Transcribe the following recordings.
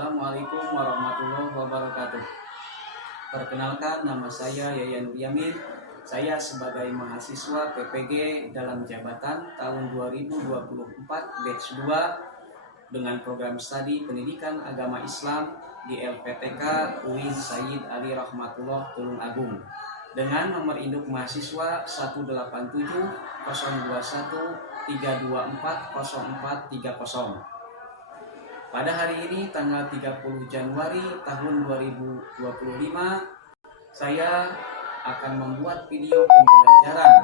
Assalamualaikum warahmatullahi wabarakatuh. Perkenalkan, nama saya Yayan Yamin. Saya sebagai mahasiswa PPG dalam jabatan tahun 2024 batch 2 dengan program studi Pendidikan Agama Islam di LPTK UIN Sayyid Ali Rahmatullah Tulung Agung dengan nomor induk mahasiswa 187 021 324 0430. Pada hari ini tanggal 30 Januari tahun 2025, saya akan membuat video pembelajaran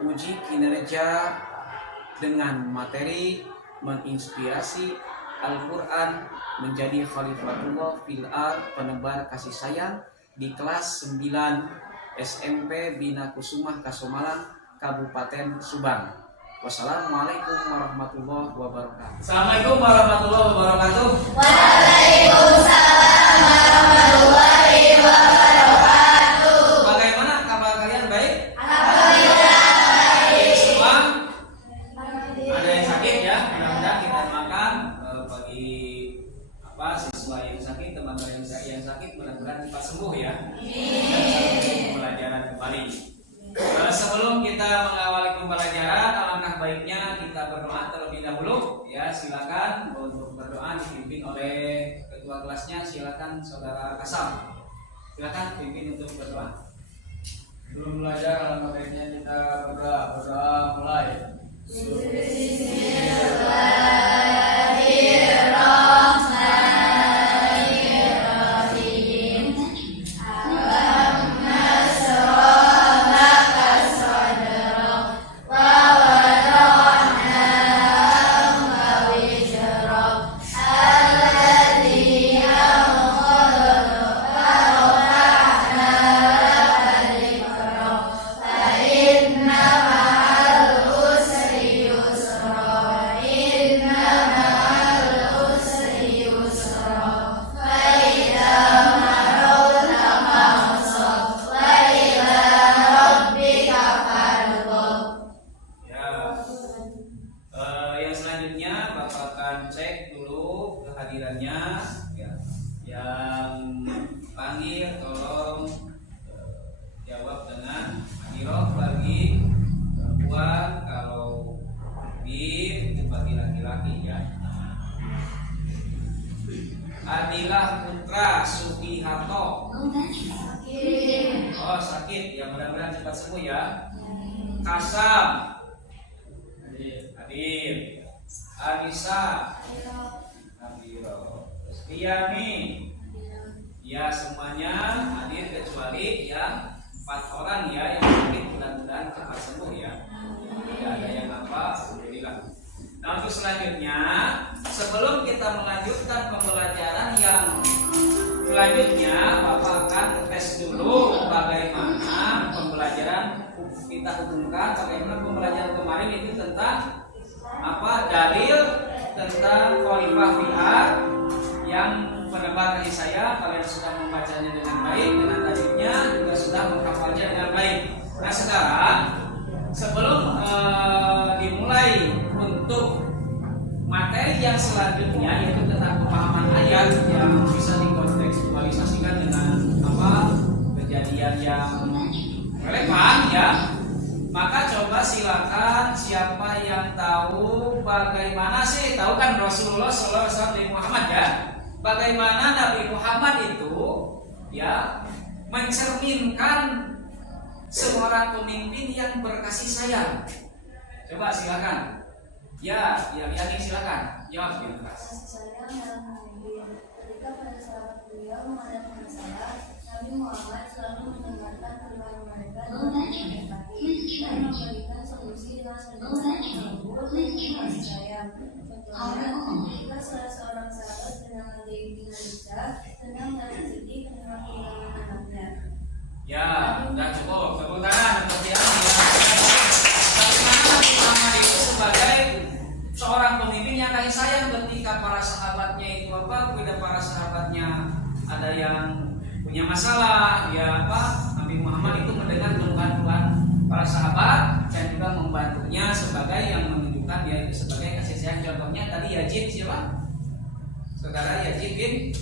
uji kinerja dengan materi menginspirasi Al-Quran menjadi Khalifatullah fil ardh, penebar kasih sayang di kelas 9 SMP Bina Kusumah Kasomalang, Kabupaten Subang. Wassalamualaikum warahmatullahi wabarakatuh. Assalamualaikum warahmatullahi wabarakatuh. Waalaikumsalam warahmatullahi wabarakatuh. Bagaimana kabar kalian? Baik? Alhamdulillah baik. Semua? Ada yang sakit ya? Mudah-mudahan kita makan bagi siswa yang sakit, teman-teman yang sakit mudah-mudahan cepat sembuh ya. Amin. Pembelajaran kembali. Sebelum kita mengawali pembelajaran, alangkah baiknya kita berdoa terlebih dahulu. Ya, silakan untuk berdoa dipimpin oleh ketua kelasnya. Silakan Saudara Kasam. Silakan pimpin untuk berdoa. Sebelum belajar, alangkah baiknya kita berdoa mulai. Adilah Putra Sugiharto. Oh, sakit ya, mudah-mudahan cepat sembuh ya. Kasam. Hadir. Anissa. Riyani. Ya, semuanya hadir kecuali ya 4 orang ya yang sakit, mudah-mudahan cepat sembuh ya. Tidak ada yang alhamdulillah. Nah, untuk selanjutnya, sebelum kita melanjutkan pembelajaran yang selanjutnya, Bapak akan tes dulu bagaimana pembelajaran kita hubungkan, bagaimana pembelajaran kemarin itu tentang dalil tentang khalifah fil ardh yang penebar kasih saya. Kalian sudah membacanya dengan baik, dengan dalilnya juga sudah menghafalnya dengan baik. Nah, sekarang sebelum dimulai untuk materi yang selanjutnya, yaitu tentang pemahaman ayat yang bisa dikontekstualisasikan dengan kejadian yang relevan ya, maka coba silakan siapa yang tahu bagaimana sih, tahu kan Rasulullah SAW Nabi Muhammad ya, bagaimana Nabi Muhammad itu ya mencerminkan seorang pemimpin yang berkasih sayang. Coba silakan. Ya, Yani silakan. Jawab dengan keras. Saya dalam pemimpin. Ketika pada saat beliau menghadap masalah, Nabi Muhammad selalu mendengarkan keluhan mereka dengan empati dan memberikan solusi dengan sederhana, lembut dan kasih sayang. Contohnya, ketika salah seorang sahabat sedang menjadi bisa sedang dan sedih karena kehilangan anaknya. Ya, sudah cukup. Tepuk tangan untuk Yani. Bagaimana Nabi Muhammad itu sebagai seorang pemimpin yang kasih sayang ketika para sahabatnya itu kepada para sahabatnya ada yang punya masalah ya Nabi Muhammad itu mendengar keluhan-keluhan para sahabat dan juga membantunya sebagai yang menunjukkan dia itu sebagai kasih sayang. Contohnya tadi Yazid siapa? saudara Yazid bin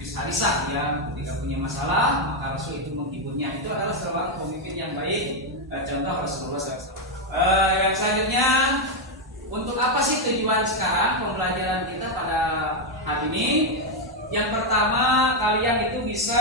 Harisah ya, ketika punya masalah maka Rasul itu menghiburnya. Itu adalah seorang pemimpin yang baik, contoh Rasulullah SAW. Yang selanjutnya, untuk apa sih tujuan sekarang pembelajaran kita pada hari ini? Yang pertama, kalian itu bisa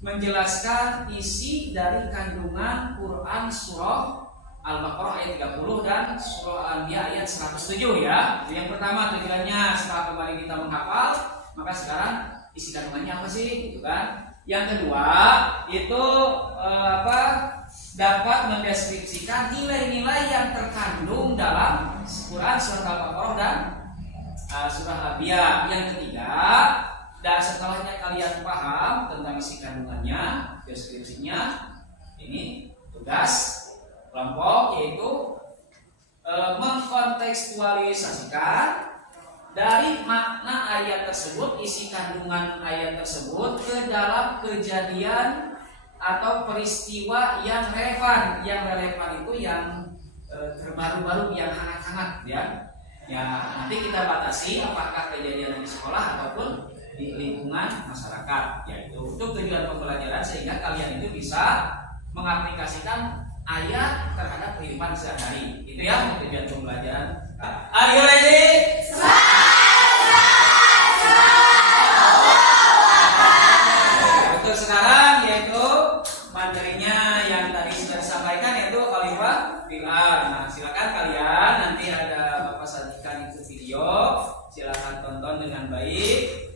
menjelaskan isi dari kandungan Quran surah Al-Baqarah ayat 30 dan surah Al-Anbiya ayat 107 ya. Yang pertama tujuannya setelah kemarin kita menghafal, maka sekarang isi kandungannya apa sih gitu kan. Yang kedua itu dapat mendeskripsikan nilai-nilai yang terkandung dalam Quran surah Al-Baqarah dan surah Al-Anbiya. Yang ketiga, dan setelahnya kalian paham tentang isi kandungannya, deskripsinya, ini tugas kelompok yaitu mengkontekstualisasikan dari makna ayat tersebut, isi kandungan ayat tersebut ke dalam kejadian atau peristiwa yang relevan. Yang relevan itu yang terbaru-baru, yang hangat-hangat ya. Ya, nanti kita batasi apakah kejadian di sekolah ataupun di lingkungan masyarakat. Yaitu untuk tujuan pembelajaran sehingga kalian itu bisa mengaplikasikan ayat terhadap kehidupan sehari-hari. Itu ya tujuan pembelajaran. Are you ready? Untuk sekarang yaitu materinya yang tadi sudah disampaikan yaitu Khalifah Bilal. Nah, silakan kalian nanti ada Bapak sajikan itu video, silakan tonton dengan baik.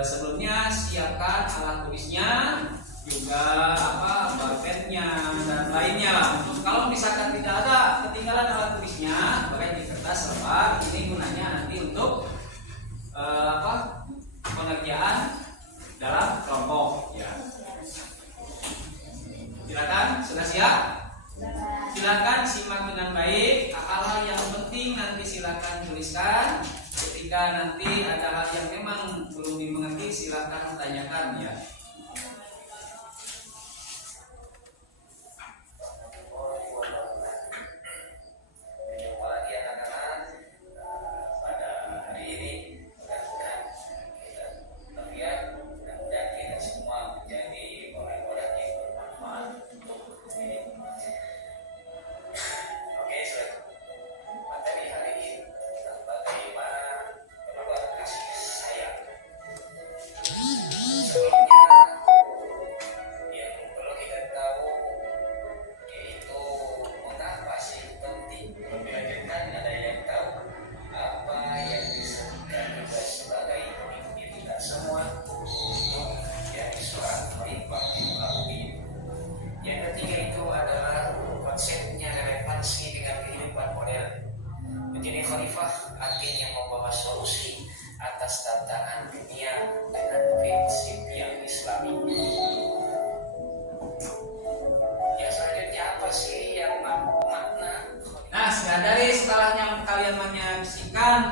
Sebelumnya siapkan alat tulisnya, juga barcode-nya dan lainnya lah. Kalau misalkan tidak ada ketinggalan alat tulisnya, boleh di kertas lembar. Ini gunanya nanti untuk pengerjaan dalam kelompok ya. Silakan, sudah siap? Silakan simak dengan baik. Hal-hal yang penting nanti silakan tuliskan. Ketika nanti ada hal yang memang belum dimengerti, silakan tanyakan ya.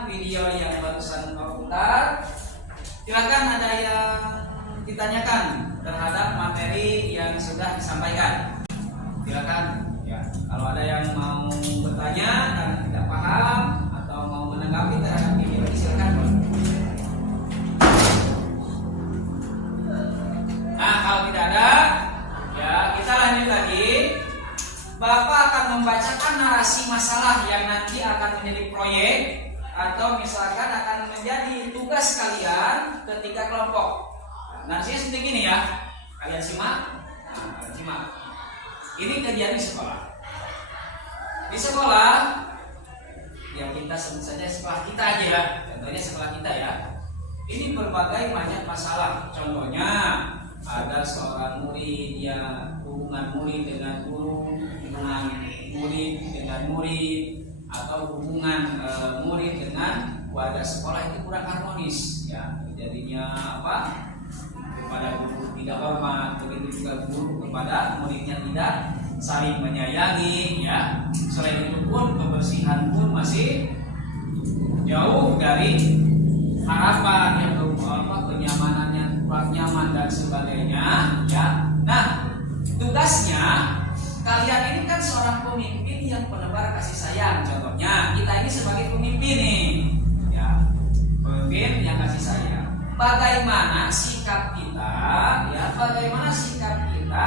Video yang barusan berputar, silakan ada yang ditanyakan terhadap materi yang sudah disampaikan. Silakan ya. Kalau ada yang mau bertanya karena tidak paham atau mau menanggapi terhadap video ini, silakan. Nah, kalau tidak ada, ya kita lanjut lagi. Bapak akan membacakan narasi masalah yang nanti akan menjadi proyek atau misalkan akan menjadi tugas kalian ketika kelompok. Narasinya seperti gini ya, kalian simak. Nah, kalian simak. Ini kejadian di sekolah. Di sekolah, yang kita sebut saja sekolah kita aja ya. Contohnya sekolah kita ya. Ini berbagai banyak masalah. Contohnya ada seorang murid yang hubungan murid dengan guru, hubungan murid dengan murid, atau hubungan murid dengan warga sekolah itu kurang harmonis ya. Jadinya kepada guru tidak hormat, begitu juga guru kepada muridnya tidak saling menyayangi ya. Selain itu pun kebersihan pun masih jauh dari harapan, yang kenyamanannya kurang nyaman dan sebagainya ya. Nah, tugasnya kalian ini kan seorang seorang pemimpin yang penebar kasih sayang. Contohnya kita ini sebagai pemimpin nih, ya, pemimpin yang kasih sayang. Bagaimana sikap kita, ya, bagaimana sikap kita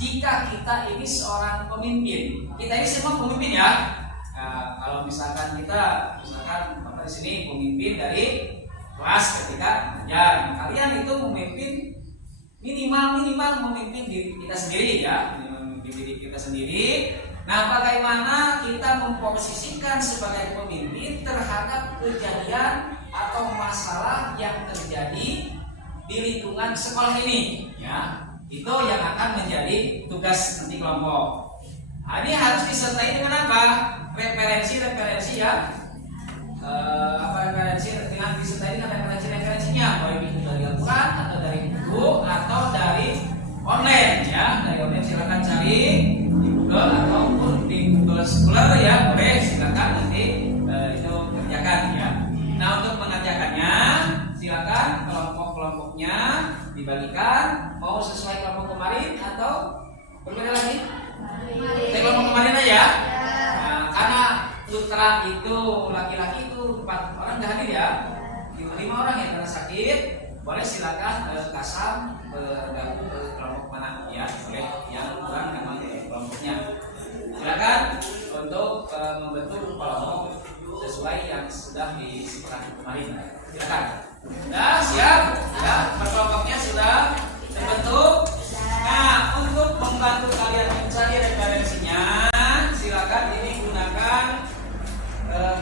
jika kita ini seorang pemimpin? Kita ini semua pemimpin ya. Nah, kalau misalkan kita, misalkan Bapak di sini pemimpin dari kelas ketika mengajar, kalian itu memimpin minimal memimpin diri kita sendiri ya, memimpin diri kita sendiri. Nah, bagaimana kita memposisikan sebagai pemimpin terhadap kejadian atau masalah yang terjadi di lingkungan sekolah ini, ya, itu yang akan menjadi tugas nanti kelompok. Nah, ini harus disertai dengan apa? Referensi ya. Referensi dengan disertai dengan referensinya, baik itu dari Al-Quran atau dari buku atau dari online ya. Dari online silakan cari di Google ataupun di Google Scholar ya, boleh silakan nanti itu kerjakan ya. Nah, untuk mengerjakannya silakan kelompok-kelompoknya dibagikan, mau sesuai kelompok kemarin atau berbeda lagi? Kelompok kemarin aja. Nah, karena putra itu laki-laki itu 4 orang nggak hadir ya, 5 orang yang karena sakit, boleh silakan kasam bergabung ke kelompok mana ya, boleh yang kurang memang kelompoknya silakan untuk membentuk kelompok sesuai yang sudah disepakati kemarin. Silakan. Sudah siap? Ya, kelompoknya sudah terbentuk. Nah, untuk membantu kalian mencari referensinya, silakan ini gunakan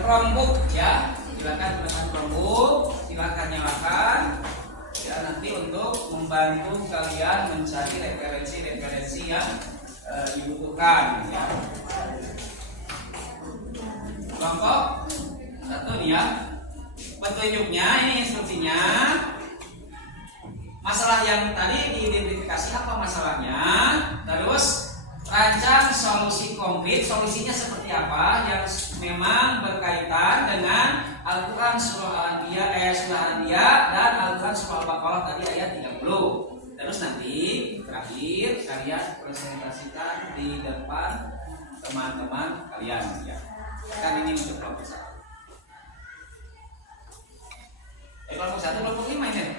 Chromebook ya, silakan gunakan Chromebook, silakan nyalakan ya, nanti untuk membantu kalian mencari referensi yang dibutuhkan ya. Kelompok 1 nih ya, petunjuknya ini instruksinya. Masalah yang tadi diidentifikasi apa masalahnya, terus rancang solusi konkret, solusinya seperti apa yang memang berkaitan dengan Al-Quran surah Al-Anbiya dan Al-Quran surah Al-Baqarah tadi ayat 30. Terus nanti terakhir kalian presentasikan di depan teman-teman kalian ya. Kan ini untuk kelompok 1. Kelompok 1, kelompok 5 ini.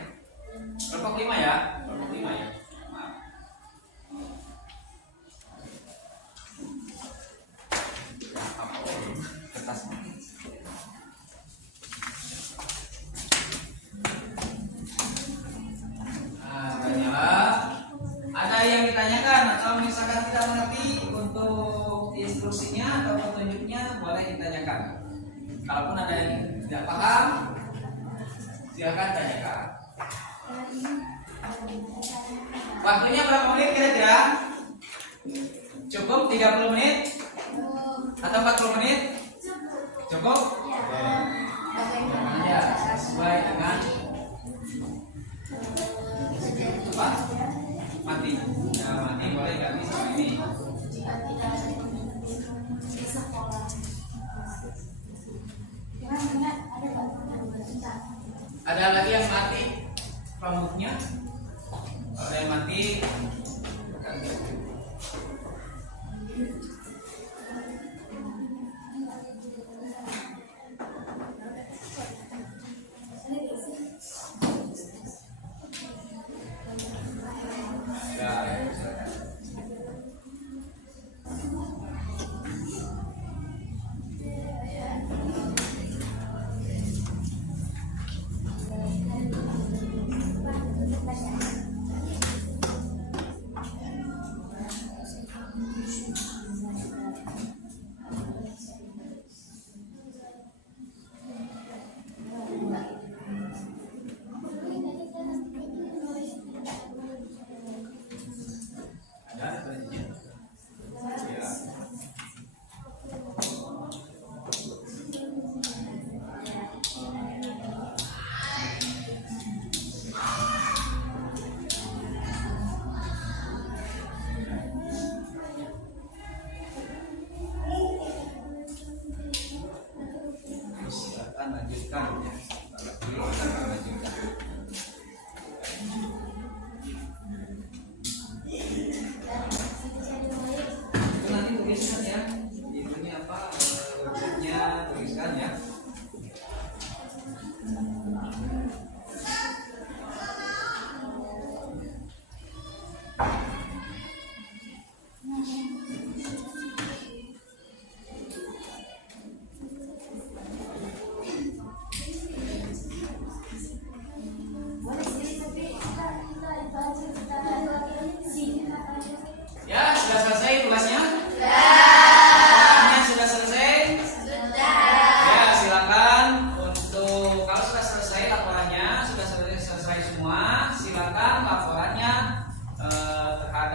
Kelompok 5 ya. Kelompok 5 ya. Maaf. Kertas. Ada yang ditanyakan atau misalkan tidak mengerti untuk instruksinya atau petunjuknya, boleh ditanyakan. Kalaupun ada yang tidak paham, silakan tanyakan. Waktunya berapa menit kira-kira? Cukup 30 menit? Atau 40 menit? Cukup? Ya, sesuai dengan apa? Mati. Ya, mati boleh ganti sama ini. Ada lagi yang mati rambutnya? Kalau ada yang mati,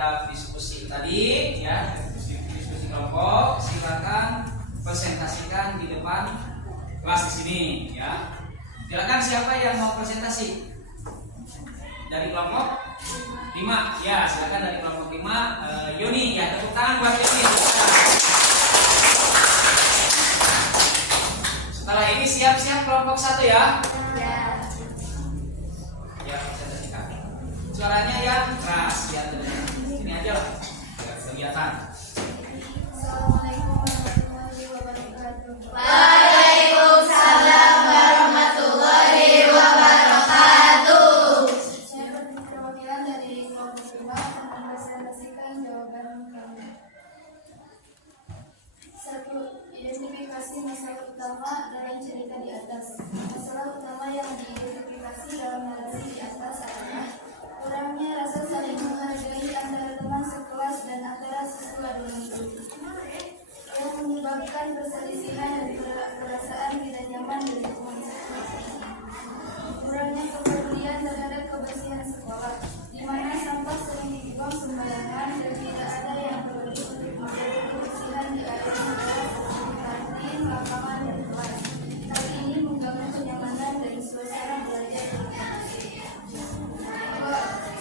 terhadap diskusi tadi ya, diskusi kelompok, silakan presentasikan di depan kelas di sini ya. Silakan siapa yang mau presentasi dari kelompok 5 ya, silakan dari kelompok 5. Yuni ya, tepuk tangan buat Yuni. Setelah ini siap-siap kelompok 1 ya. Ya, presentasikan. Suaranya yang keras ya, sini aja lah biar kelihatan. Assalamualaikum warahmatullahi wabarakatuh. Waalaikumsalam warahmatullahi wabarakatuh. Saya perwakilan dari kelompok 5 akan mempresentasikan jawaban kami. 1. Identifikasi masalah utama dalam cerita di atas. Masalah utama yang diidentifikasi dalam narasi di atas adalah kurangnya rasa saling menghargai antara teman sekelas dan antara siswa dengan guru, yang menyebabkan perselisihan dan perasaan tidak nyaman di lingkungan sekolah. Kurangnya kepedulian terhadap kebersihan sekolah, di mana sampah sering dibuang sembarangan dan tidak ada yang peduli untuk menjaga kebersihan di area sekolah seperti kantin, lapangan, dan kelas. Hal ini mengganggu kenyamanan dan suasana belajar edukasi. 2.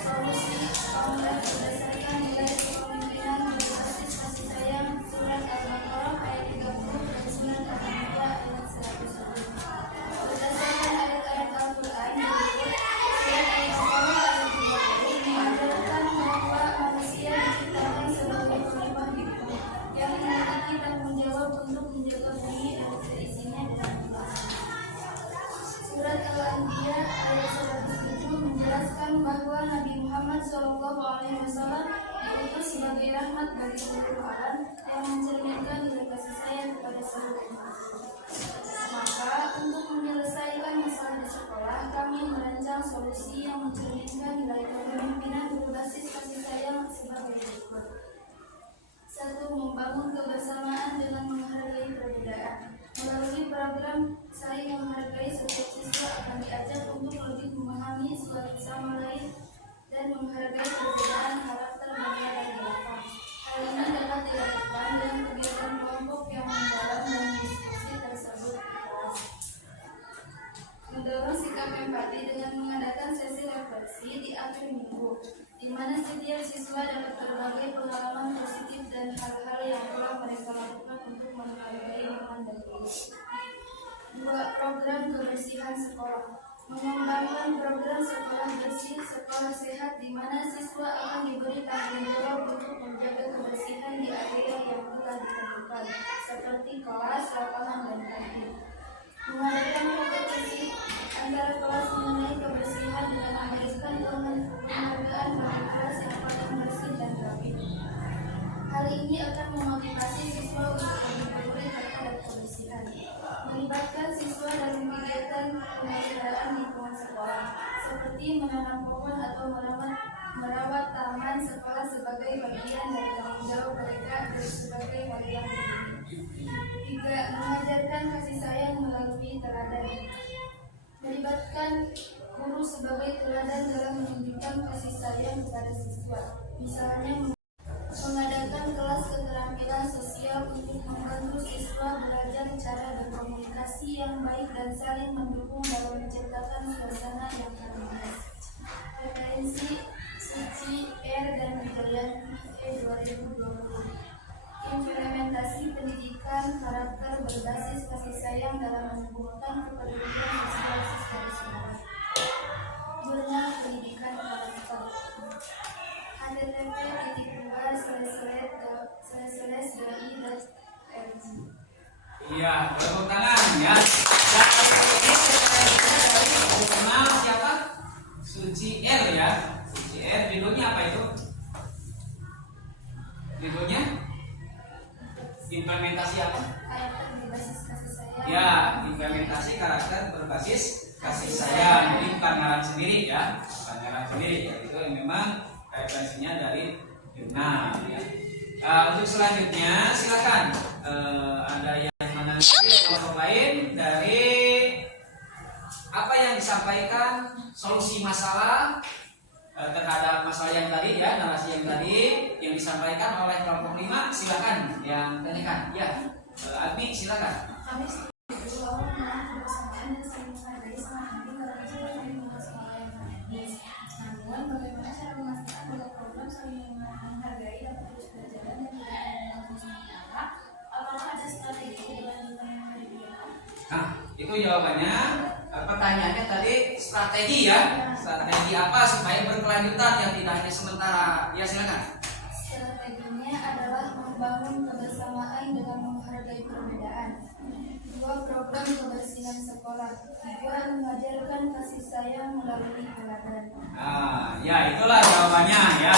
Solusi konflik berdasarkan nilai kepemimpinan berbasis kasih sayang, surat Al-Baqarah ayat 30 dan surat Al-Anbiya ayat 110. Berdasarkan ayat-ayat Al-Quran berikut, surat Al-Baqarah ayat 30 mengajarkan bahwa manusia diciptakan sebagai khalifah di bumi yang memiliki tanggung jawab untuk menjaga bumi dan seisinya dengan benar. Surat Al-Anbiya ayat 107 menjelaskan bahwa Nabi Muhammad SAW diutus sebagai rahmat bagi seluruh alam yang mencerminkan nilai kasih sayang kepada seluruh manusia. Maka untuk menyelesaikan masalah di sekolah, kami merancang solusi yang mencerminkan nilai kepemimpinan berbasis kasih sayang sebagai berikut. 1. Membangun kebersamaan dengan menghargai perbedaan. Melalui program saling menghargai, setiap siswa akan diajak untuk lebih memahami satu sama lain dan menghargai perbedaan karakter dan latar belakang. Hal ini dapat dilakukan dengan kegiatan kelompok yang mendalam dan diskusi tersebut di kelas. Mendorong sikap empati dengan mengadakan sesi refleksi di akhir minggu, di mana setiap siswa dapat berbagi pengalaman positif dan hal-hal yang telah mereka lakukan untuk menghargai lingkungan dan diri. 2. Program kebersihan sekolah. Mengembangkan program sekolah bersih, sekolah sehat, di mana siswa akan diberi tanggung jawab untuk menjaga kebersihan di area yang telah ditentukan, seperti kelas, lapangan, dan kantin. Mengadakan kompetisi antara kelas mengenai kebersihan dengan memberikan penghargaan bagi kelas yang paling bersih dan rapi. Hal ini akan memotivasi siswa untuk lebih peduli terhadap kebersihan. Melibatkan siswa dalam kegiatan pemeliharaan lingkungan sekolah, seperti menanam pohon atau merawat taman sekolah sebagai bagian dari tanggung jawab mereka dan sebagai walian murid. 3. Mengajarkan kasih sayang melalui teladan. Melibatkan guru sebagai teladan dalam menunjukkan kasih sayang kepada siswa. Misalnya mengadakan kelas keterampilan sosial untuk membantu siswa belajar cara berkomunikasi yang baik dan saling mendukung dalam menciptakan suasana yang harmonis. Referensi Suci R dan Wijayanti 2020. Implementasi pendidikan karakter berbasis kasih sayang dalam menumbuhkan kepedulian sosial siswa di sekolah. Jurnal pendidikan karakter. http://doi.lg. Iya, tepuk tangan ya. Jurnal siapa? Suci R ya. Suci R, judulnya apa itu? Judulnya? Implementasi apa? Karakter berbasis kasih sayang. Ya, implementasi karakter berbasis kasih sayang. Jadi bukan ngarang sendiri ya, bukan ngarang sendiri ya. Itu memang referensinya dari jurnal ya. Untuk selanjutnya silakan ada yang menanggapi kelompok lain dari apa yang disampaikan, solusi masalah terhadap masalah yang tadi ya, narasi yang tadi yang disampaikan oleh kelompok 5, silakan yang tanyakan. Ya, Agni silakan. Kami setuju bahwa penggunaan kebersamaan dan saling menghargai sangat penting karena kita ingin membuat sekolah yang harmonis. Namun, bagaimana cara memastikan bahwa program saling menghargai dapat terus berjalan dan tidak menggunakan sementara? Apakah ada strategi keberlanjutan yang berbeda? Nah, itu jawabannya. Pertanyaannya tadi strategi ya. Strategi apa supaya berkelanjutan yang tidak hanya sementara? Ya, silakan. Strateginya adalah membangun kebersamaan dengan menghargai perbedaan. 2. Program kebersihan sekolah. 3. Mengajarkan kasih sayang melalui teladan. Nah, ya itulah jawabannya ya.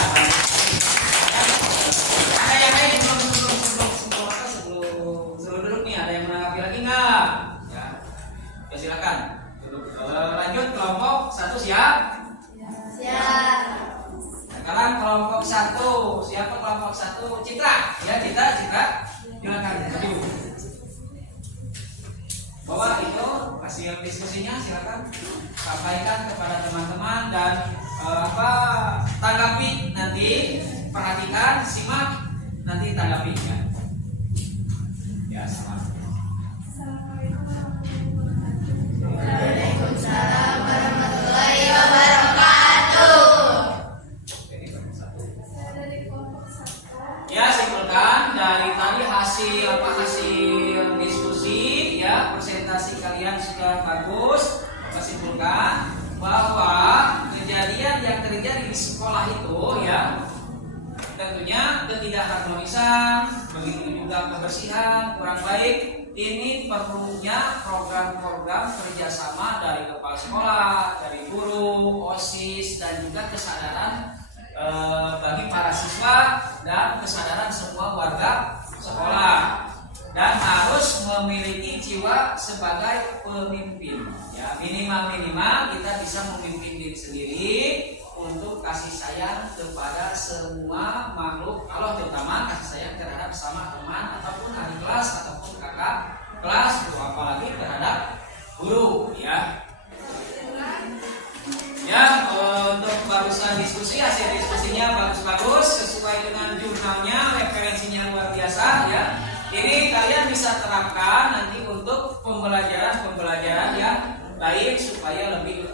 Ada yang lain sebelum duduk nih, ada yang menanggapi lagi nggak? Ya, ya silakan. Lanjut kelompok 1 siap? Siap. Sekarang kelompok 1, siapa kelompok 1? Citra, ya Citra, silakan maju. Bawa itu hasil diskusinya, silakan sampaikan kepada teman-teman dan tanggapi nanti, perhatikan, simak, nanti tanggapi ya. Ya, selamat. Assalamualaikum warahmatullahi wabarakatuh. Waalaikumsalam warahmatullahi wabarakatuh. Saya dari kelompok 1. Ya, simpulkan dari tadi hasil diskusi ya, presentasi kalian sudah bagus. Simpulkan bahwa kejadian yang terjadi di sekolah itu ya, tentunya ketidakharmonisan, begitu juga kebersihan kurang baik. Ini perlunya program-program kerjasama dari kepala sekolah, dari guru, OSIS, dan juga kesadaran bagi para siswa dan kesadaran semua warga sekolah, dan harus memiliki jiwa sebagai pemimpin ya, minimal kita bisa memimpin diri sendiri untuk kasih sayang kepada semua makhluk Allah, terutama kasih sayang terhadap sama teman ataupun adik kelas ataupun kakak kelas, apalagi terhadap guru ya. Ya, untuk barusan diskusi, hasil diskusinya bagus-bagus, sesuai dengan jurnalnya, referensinya luar biasa ya. Ini kalian bisa terapkan nanti untuk pembelajaran yang baik supaya lebih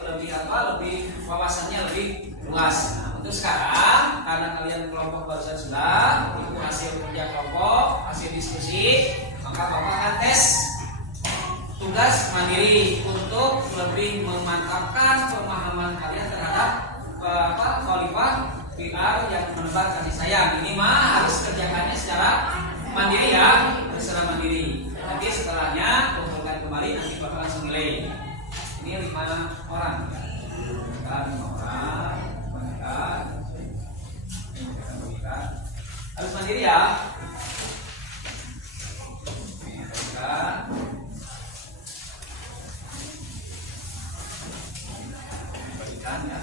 wawasannya lebih luas. Nah, untuk sekarang karena kalian kelompok barusan sudah, itu hasil kerja kelompok, hasil diskusi, maka Bapak akan tes tugas mandiri untuk lebih memantapkan pemahaman kalian terhadap khalifah PR yang menebar kasih sayang. Ini mah harus kerjakannya secara mandiri ya, secara mandiri. Nanti setelahnya kumpulkan kembali, nanti Bapak langsung nilai. Ini 5 orang. Sekarang 5 orang. Bagikan. Harus mandiri ya. Bagikan. Ya.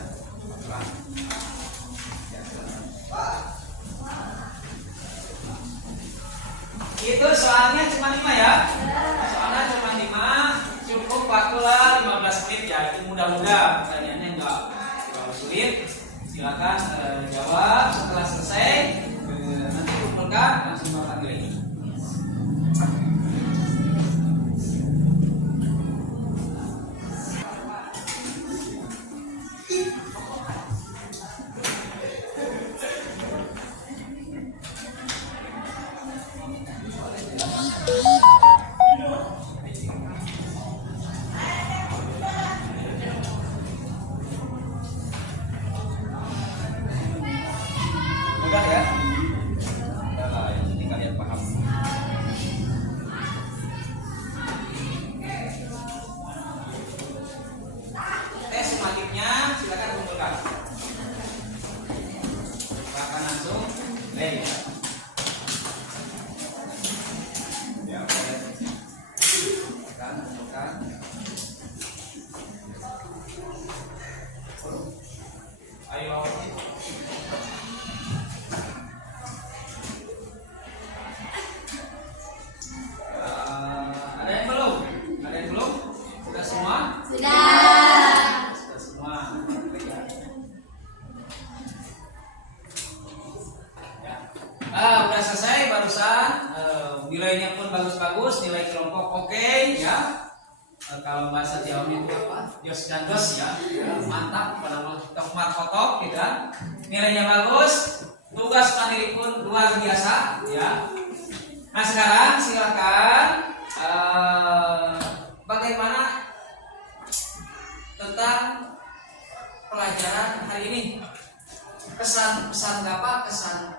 Itu soalnya cuma 5 ya. Soalnya cuma 5, cukup waktulah 15 menit ya. Itu mudah-mudah, pertanyaannya enggak terlalu sulit. Silakan jawab. Setelah selesai nanti kumpulkan langsung Bapak nilai. Mudah ya? Nah, yang penting kalian paham. Tes selanjutnya silakan kumpulkan. Silakan langsung play ya. Ya, boleh. Silakan kumpulkan. Ayo. Ada yang belum? Sudah semua? Sudah. Sudah semua. nilainya pun bagus-bagus, nilai kelompok oke ya. Kalau bahasa Jawa itu apa? Jos dan dos ya, mantap. Kalau top markotok gitu kan, nilainya bagus, tugas mandiri pun luar biasa ya. Nah sekarang silakan bagaimana tentang pelajaran hari ini? Kesan apa?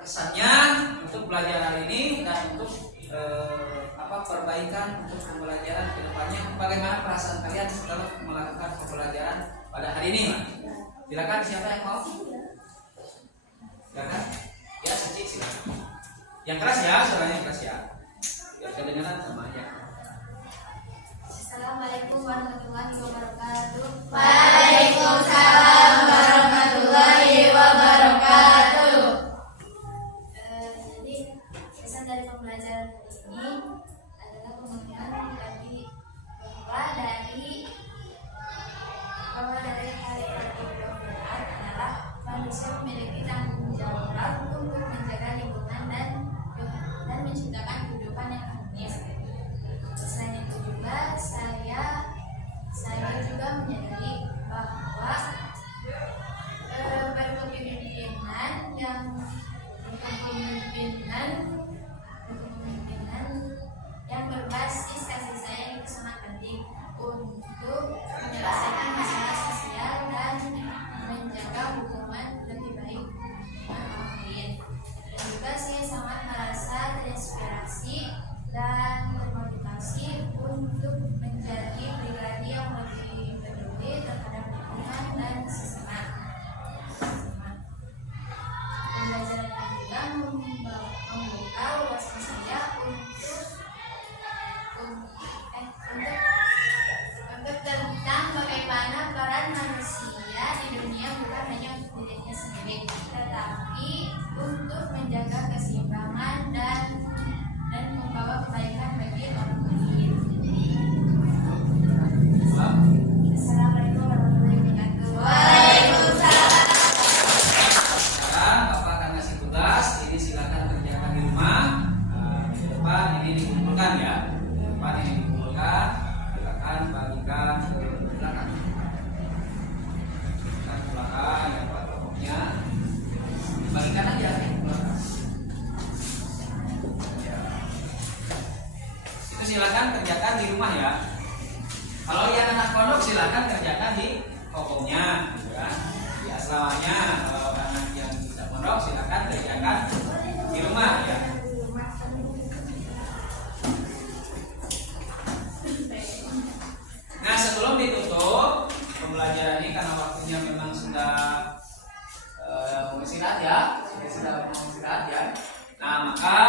Kesannya untuk belajar hari ini dan untuk perbaikan untuk pembelajaran kedepannya. Bagaimana perasaan kalian setelah melakukan pembelajaran pada hari ini? Silakan, siapa yang mau? Silakan. Ya, Suci silakan. Yang keras ya, suaranya keras ya. Biar kedengaran sama aja. Assalamualaikum warahmatullahi wabarakatuh. Waalaikumsalam warahmatullahi wabarakatuh. Jadi kesan dari pembelajaran hari ini adalah pemahaman bahwa dari hal yang berat adalah manusia memiliki tanggung jawab untuk menjaga lingkungan dan menciptakan kehidupan yang harmonis. Selain itu juga saya juga menyadari bahwa berkepemimpinan yang berbasis kasih sayang itu sangat penting untuk menyelesaikan masalah sosial dan menjaga hubungan lebih baik dengan orang lain. Dan juga saya sangat merasa terinspirasi dan termotivasi untuk menjadi pribadi yang lebih peduli terhadap lingkungan dan sesama. Pembelajaran ini juga membuka wawasan saya untuk tentang bagaimana peran manusia di dunia bukan hanya untuk dirinya sendiri, tetapi untuk menjaga keseimbangan dan membawa kebaikan bagi orang lain. Assalamualaikum warahmatullahi wabarakatuh. Waalaikumsalam. Sekarang Bapak akan kasih tugas, ini silakan kerjakan di rumah. Di depan ini dikumpulkan ya. Di depan ini dikumpulkan, silakan bagikan ke belakang. Kita ke belakang ya Pak pokoknya. Bagikan aja ke belakang. Ya. Itu silakan kerjakan di rumah ya. Kalau yang anak pondok silakan kerjakan di pokoknya, gitu kan? Di asramanya. Kalau anak yang tidak pondok silakan kerjakan di rumah ya. Nah sebelum ditutup pembelajaran ini karena waktunya memang sudah mau istirahat ya, sudah mau istirahat ya. Nah maka